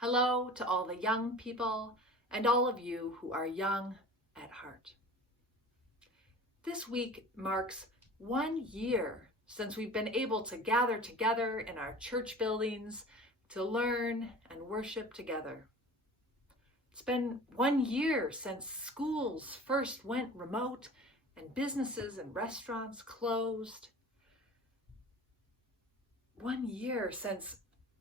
Hello to all the young people and all of you who are young at heart. This week marks 1 year since we've been able to gather together in our church buildings to learn and worship together. It's been 1 year since schools first went remote and businesses and restaurants closed. 1 year since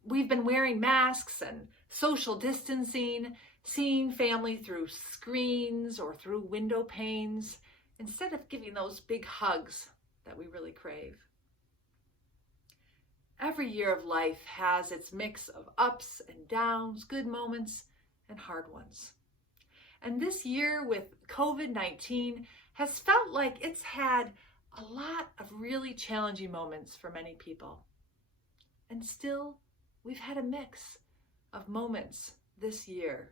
we've been wearing masks and social distancing, seeing family through screens or through window panes, instead of giving those big hugs that we really crave. Every year of life has its mix of ups and downs, good moments and hard ones. And this year with COVID-19 has felt like it's had a lot of really challenging moments for many people. And still, we've had a mix of moments this year.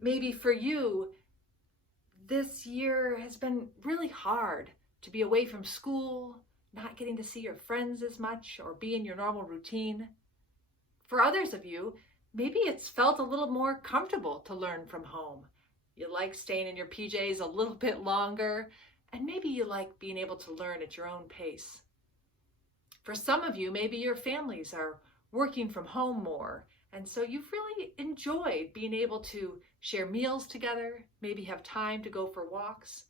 Maybe for you, this year has been really hard to be away from school, not getting to see your friends as much or be in your normal routine. For others of you, maybe it's felt a little more comfortable to learn from home. You like staying in your PJs a little bit longer, and maybe you like being able to learn at your own pace. For some of you, maybe your families are working from home more, and so you've really enjoyed being able to share meals together, maybe have time to go for walks.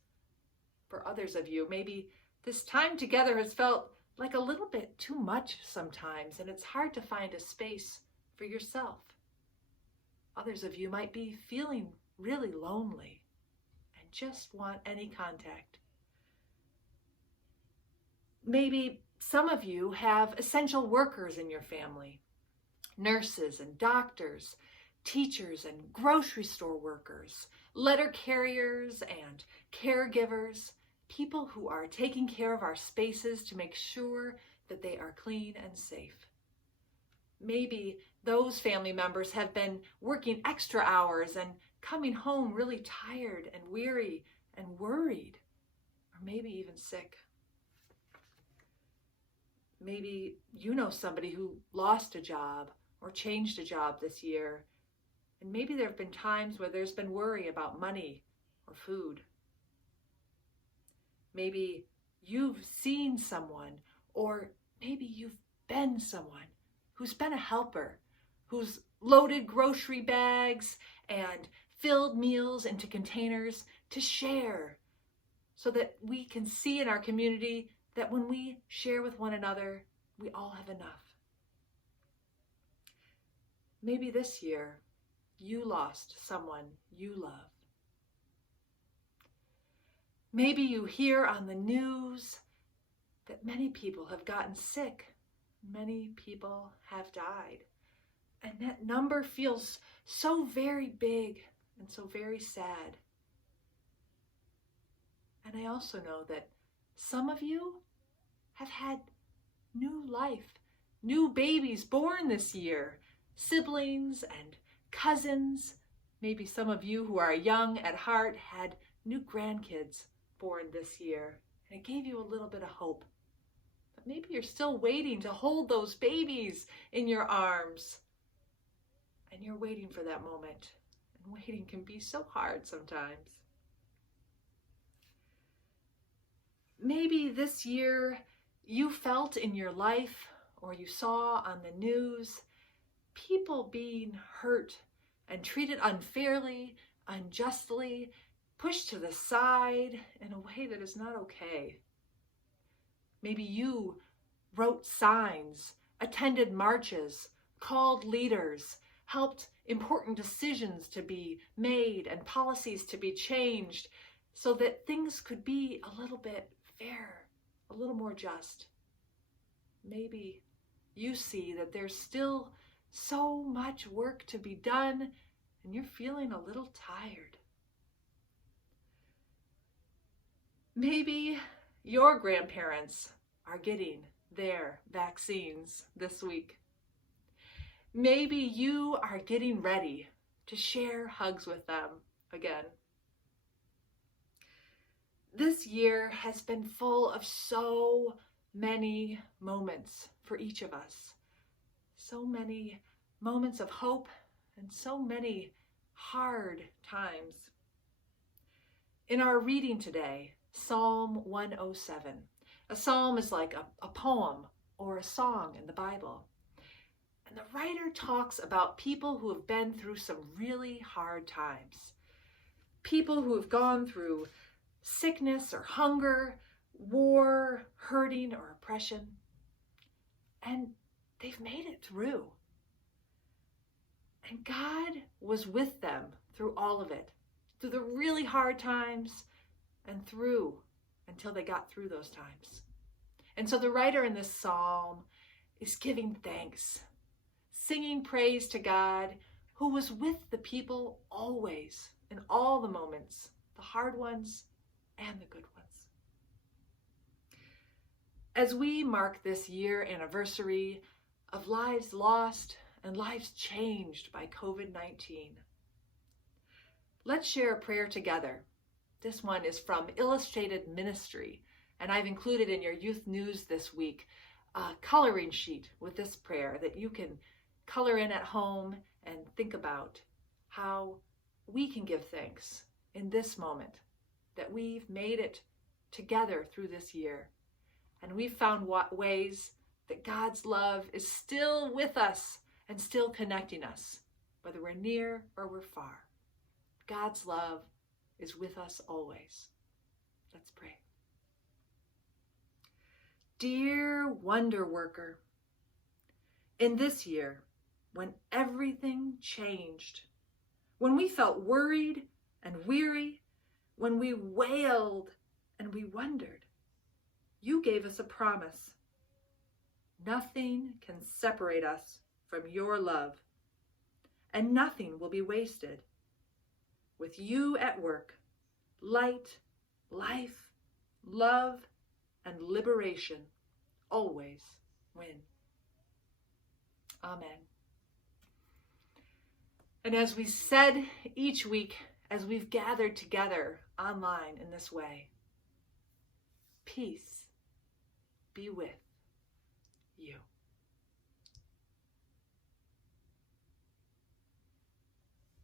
For others of you, maybe this time together has felt like a little bit too much sometimes, and it's hard to find a space for yourself. Others of you might be feeling really lonely and just want any contact. Maybe some of you have essential workers in your family, nurses and doctors, teachers and grocery store workers, letter carriers and caregivers, people who are taking care of our spaces to make sure that they are clean and safe. Maybe those family members have been working extra hours and coming home really tired and weary and worried, or maybe even sick. Maybe you know somebody who lost a job or changed a job this year, and maybe there have been times where there's been worry about money or food. Maybe you've seen someone, or maybe you've been someone who's been a helper, who's loaded grocery bags and filled meals into containers to share so that we can see in our community that when we share with one another, we all have enough. Maybe this year, you lost someone you love. Maybe you hear on the news that many people have gotten sick. Many people have died. And that number feels so very big and so very sad. And I also know that some of you have had new life, new babies born this year, siblings and cousins. Maybe some of you who are young at heart had new grandkids born this year, and it gave you a little bit of hope. But maybe you're still waiting to hold those babies in your arms, and you're waiting for that moment, and waiting can be so hard sometimes. Maybe this year you felt in your life, or you saw on the news, people being hurt and treated unfairly, unjustly, pushed to the side in a way that is not okay. Maybe you wrote signs, attended marches, called leaders, helped important decisions to be made and policies to be changed so that things could be a little bit fair, a little more just. Maybe you see that there's still so much work to be done and you're feeling a little tired. Maybe your grandparents are getting their vaccines this week. Maybe you are getting ready to share hugs with them again. This year has been full of so many moments for each of us. So many moments of hope, and so many hard times. In our reading today, Psalm 107. A psalm is like a poem or a song in the Bible. And the writer talks about people who have been through some really hard times. People who have gone through sickness or hunger, war, hurting or oppression. And they've made it through. And God was with them through all of it, through the really hard times and through until they got through those times. And so the writer in this psalm is giving thanks, singing praise to God who was with the people always in all the moments, the hard ones and the good ones. As we mark this year anniversary of lives lost and lives changed by COVID-19, let's share a prayer together. This one is from Illustrated Ministry, and I've included in your youth news this week a coloring sheet with this prayer that you can color in at home and think about how we can give thanks in this moment that we've made it together through this year. And we've found ways that God's love is still with us and still connecting us, whether we're near or we're far. God's love is with us always. Let's pray. Dear Wonder Worker, in this year, when everything changed, when we felt worried and weary, when we wailed and we wondered, you gave us a promise. Nothing can separate us from your love, and nothing will be wasted. With you at work, light, life, love, and liberation always win. Amen. And as we said each week, as we've gathered together online in this way, peace be with you.